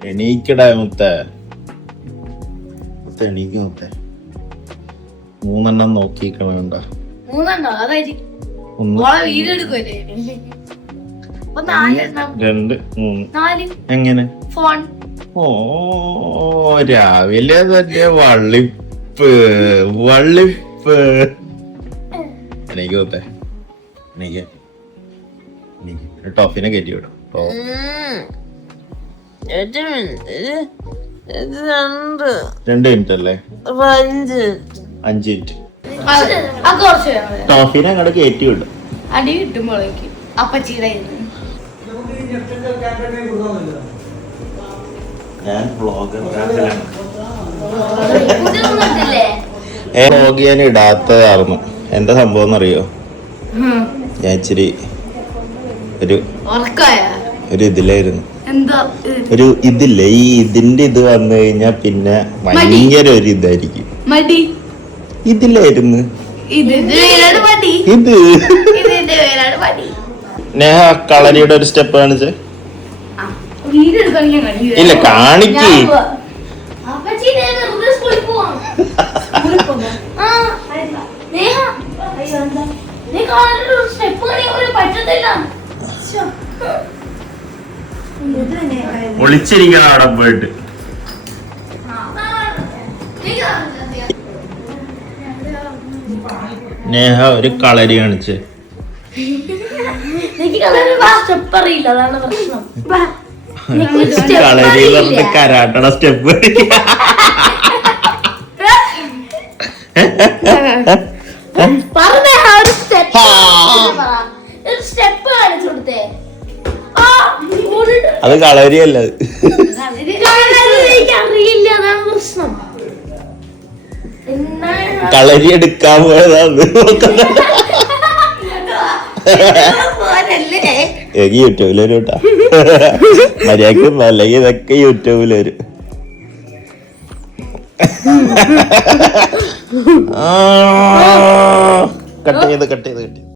എണീക്കടാ മുത്തേ, എണീക്ക് മുത്തേ. 3 നോക്കിക്കണ. 3 അതായിരിക്കും. 2 3 എങ്ങനെ? ഫോൺ. ഓ രാവിലെ തന്നെ വള്ളിപ്പ്. എനിക്ക് മുത്തേ, എനിക്ക് ടോഫിനെ കയറ്റി വിടും. 2 മിനിറ്റ് അല്ലേ? 5 മിനിറ്റ്. ടോഫിനെ അങ്ങോട്ട് കയറ്റി വിടും. അടി കിട്ടുമ്പോഴേക്ക് അപ്പച്ചീടെ ഞാൻ വ്ളോഗ് ഞാൻ ഇടാത്തതായിരുന്നു. എന്താ സംഭവം എന്നറിയോ? ഞാൻ ഇച്ചിരി ഒരു ഇതിലായിരുന്നു. ഒരു ഇതില്ലേ, ഈ ഇതിന്റെ ഇത് വന്നു കഴിഞ്ഞാ പിന്നെ ഭയങ്കര ഒരു ഇതായിരിക്കും. ഇതിലായിരുന്നു ഇത്. നേഹ കളരിയുടെ ഒരു സ്റ്റെപ്പ് കാണിച്ചേ. ഇല്ല കാണിക്ക്. ഒളിച്ചിരിക്കണം അവിടെ പോയിട്ട്. നേഹ ഒരു കളരി കാണിച്ച്. കളരി പറഞ്ഞിട്ട് കരാട്ടണ സ്റ്റെപ്പ്. അത് കളരിയല്ല. കളരി എടുക്കാൻ പോയതാണ്. എനിക്ക് യൂട്യൂബിൽ വരും കേട്ടാ. മര്യാദക്ക് അല്ലെങ്കിൽ ഇതൊക്കെ യൂട്യൂബിൽ വരും. കട്ട് ചെയ്ത്